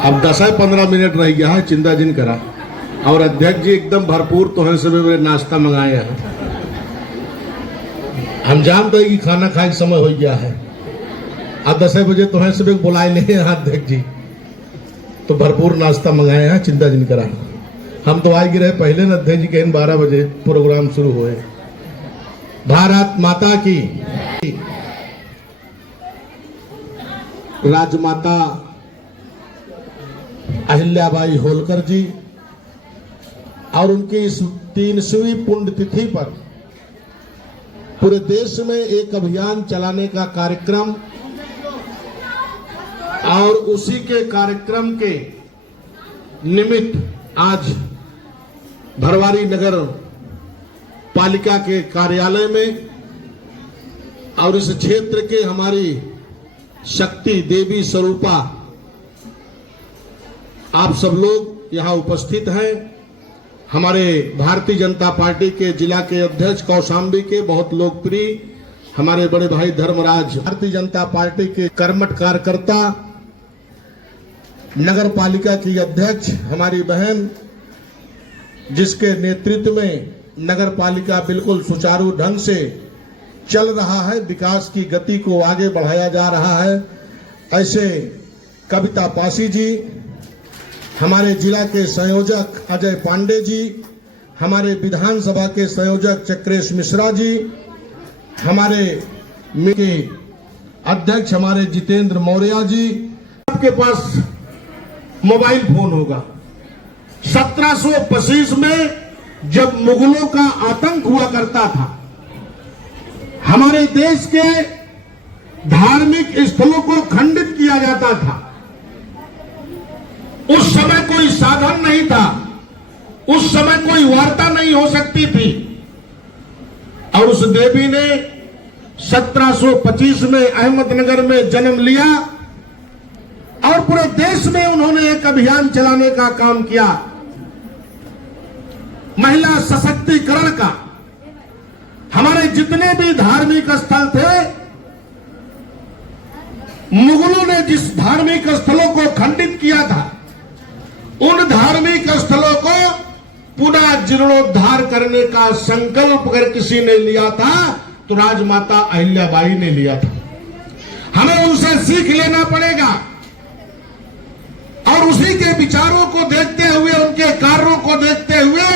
अब 10-15 मिनट रह गया है चिंता जिन करा और अध्यक्ष जी एकदम भरपूर तो है सभी मेरे नाश्ता मंगाए हैं। हम जानते हैं कि खाना खाए के समय हो गया है। अब 10 बजे तो है सभी बुलाए नहीं हैं अध्यक्ष जी, तो भरपूर नाश्ता मंगाए हैं चिंता जिन करा। हम तो आए गिरे पहले न अध्यक्ष जी के 12 बजे प्रोग्राम शुरू हुए। भारत माता की राजमाता अहिल्याबाई होलकर जी और उनकी इस 300वीं पुण्यतिथि पर पूरे देश में एक अभियान चलाने का कार्यक्रम और उसी के कार्यक्रम के निमित्त आज भरवारी नगर पालिका के कार्यालय में और इस क्षेत्र के हमारी शक्ति देवी स्वरूपा आप सब लोग यहाँ उपस्थित हैं। हमारे भारतीय जनता पार्टी के जिला के अध्यक्ष कौशाम्बी के बहुत लोकप्रिय हमारे बड़े भाई धर्मराज, भारतीय जनता पार्टी के कर्मठ कार्यकर्ता, नगर पालिका की अध्यक्ष हमारी बहन, जिसके नेतृत्व में नगर पालिका बिल्कुल सुचारू ढंग से चल रहा है, विकास की गति को आगे बढ़ाया जा रहा है, ऐसे कविता पासी जी, हमारे जिला के संयोजक अजय पांडे जी, हमारे विधानसभा के संयोजक चक्रेश मिश्रा जी, हमारे के अध्यक्ष हमारे जितेंद्र मौर्य जी। आपके पास मोबाइल फोन होगा। 1725 में जब मुगलों का आतंक हुआ करता था, हमारे देश के धार्मिक स्थलों को खंडित किया जाता था। उस समय कोई साधन नहीं था, उस समय कोई वार्ता नहीं हो सकती थी और उस देवी ने 1725 में अहमदनगर में जन्म लिया और पूरे देश में उन्होंने एक अभियान चलाने का काम किया, महिला सशक्तिकरण का। हमारे जितने भी धार्मिक स्थल थे, मुगलों ने जिस धार्मिक स्थलों को खंडित किया था, उन धार्मिक स्थलों को पुनः जीर्णोद्धार करने का संकल्प अगर किसी ने लिया था तो राजमाता अहिल्याबाई ने लिया था। हमें उनसे सीख लेना पड़ेगा और उसी के विचारों को देखते हुए, उनके कार्यों को देखते हुए,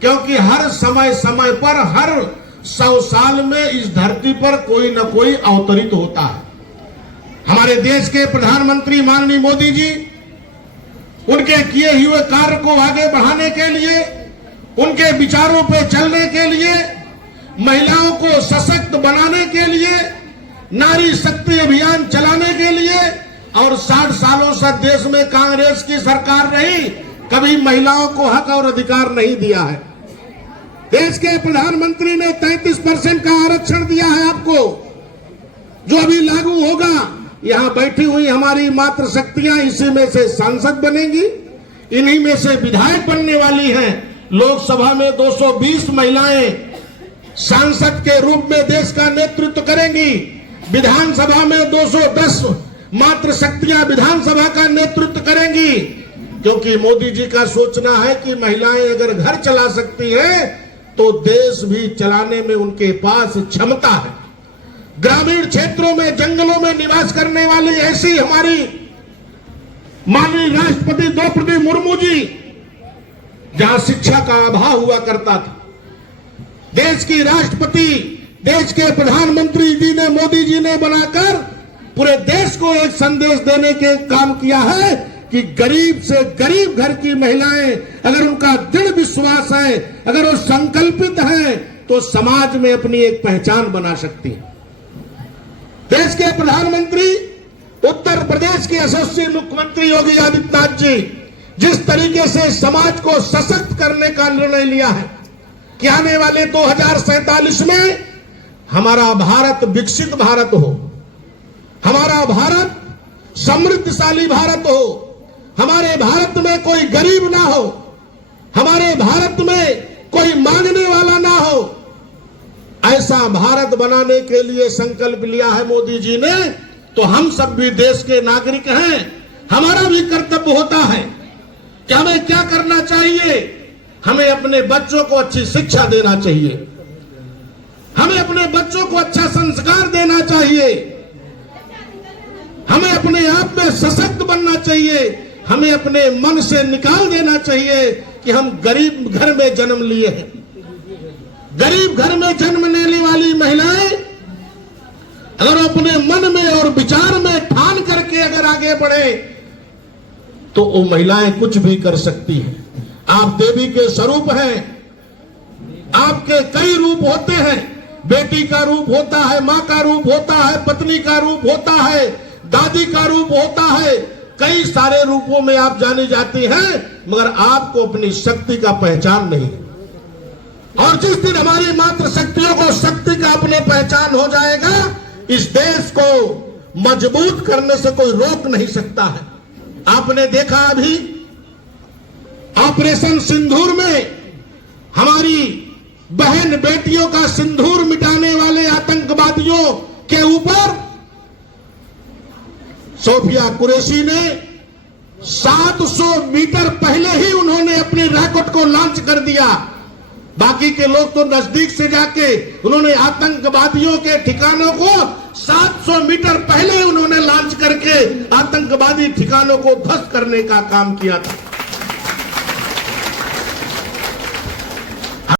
क्योंकि हर समय पर हर 100 साल में इस धरती पर कोई न कोई अवतरित होता है। हमारे देश के प्रधानमंत्री माननीय मोदी जी, उनके किए हुए कार्य को आगे बढ़ाने के लिए, उनके विचारों पर चलने के लिए, महिलाओं को सशक्त बनाने के लिए, नारी शक्ति अभियान चलाने के लिए, और 60 सालों से देश में कांग्रेस की सरकार रही, कभी महिलाओं को हक और अधिकार नहीं दिया है। देश के प्रधानमंत्री ने 33% का आरक्षण दिया है आपको, जो अभी लागू होगा। यहां बैठी हुई हमारी मातृ शक्तियां इसी में से सांसद बनेंगी, इन्हीं में से विधायक बनने वाली हैं। लोकसभा में 220 महिलाएं सांसद के रूप में देश का नेतृत्व करेंगी। विधानसभा में 210 मातृ शक्तियां विधानसभा का नेतृत्व करेंगी, क्योंकि मोदी जी का सोचना है कि महिलाएं अगर घर चला सकती हैं तो देश भी चलाने में उनके पास क्षमता है। ग्रामीण क्षेत्रों में, जंगलों में निवास करने वाली ऐसी हमारी माननीय राष्ट्रपति द्रौपदी मुर्मू जी, जहां शिक्षा का अभाव हुआ करता था, देश की राष्ट्रपति, देश के प्रधानमंत्री जी ने, मोदी जी ने बनाकर पूरे देश को एक संदेश देने के काम किया है कि गरीब से गरीब घर की महिलाएं, अगर उनका दृढ़ विश्वास है, अगर वो संकल्पित है, तो समाज में अपनी एक पहचान बना सकती है। देश के प्रधानमंत्री, उत्तर प्रदेश के यशस्वी मुख्यमंत्री योगी आदित्यनाथ जी, जिस तरीके से समाज को सशक्त करने का निर्णय लिया है कि आने वाले 2047 में हमारा भारत विकसित भारत हो, हमारा भारत समृद्धशाली भारत हो, हमारे भारत में कोई गरीब ना हो, हमारे भारत में कोई मांगने वाला ना हो, ऐसा भारत बनाने के लिए संकल्प लिया है मोदी जी ने। तो हम सब भी देश के नागरिक हैं, हमारा भी कर्तव्य कर्तव्य होता है कि हमें क्या करना चाहिए। हमें अपने बच्चों को अच्छी शिक्षा देना चाहिए, हमें अपने बच्चों को अच्छा संस्कार देना चाहिए, हमें अपने आप में सशक्त बनना चाहिए, हमें अपने मन से निकाल देना चाहिए कि हम गरीब घर में जन्म लिए हैं। गरीब घर में जन्म लेने वाली महिलाएं अगर अपने मन में और विचार में ठान करके अगर आगे बढ़े तो वो महिलाएं कुछ भी कर सकती हैं। आप देवी के स्वरूप हैं, आपके कई रूप होते हैं। बेटी का रूप होता है, मां का रूप होता है, पत्नी का रूप होता है, दादी का रूप होता है, कई सारे रूपों में आप जानी जाती हैं, मगर आपको अपनी शक्ति का पहचान नहीं। और जिस दिन हमारी मात्र शक्तियों को शक्ति का अपने पहचान हो जाएगा, इस देश को मजबूत करने से कोई रोक नहीं सकता है। आपने देखा अभी ऑपरेशन सिंदूर में हमारी बहन बेटियों का सिंदूर मिटाने वाले आतंकवादियों के ऊपर सोफिया कुरैशी ने 700 मीटर पहले ही उन्होंने अपनी रॉकेट को लॉन्च कर दिया। बाकी के लोग तो नजदीक से जाके उन्होंने आतंकवादियों के ठिकानों को 700 मीटर पहले उन्होंने लॉन्च करके आतंकवादी ठिकानों को ध्वस्त करने का काम किया था।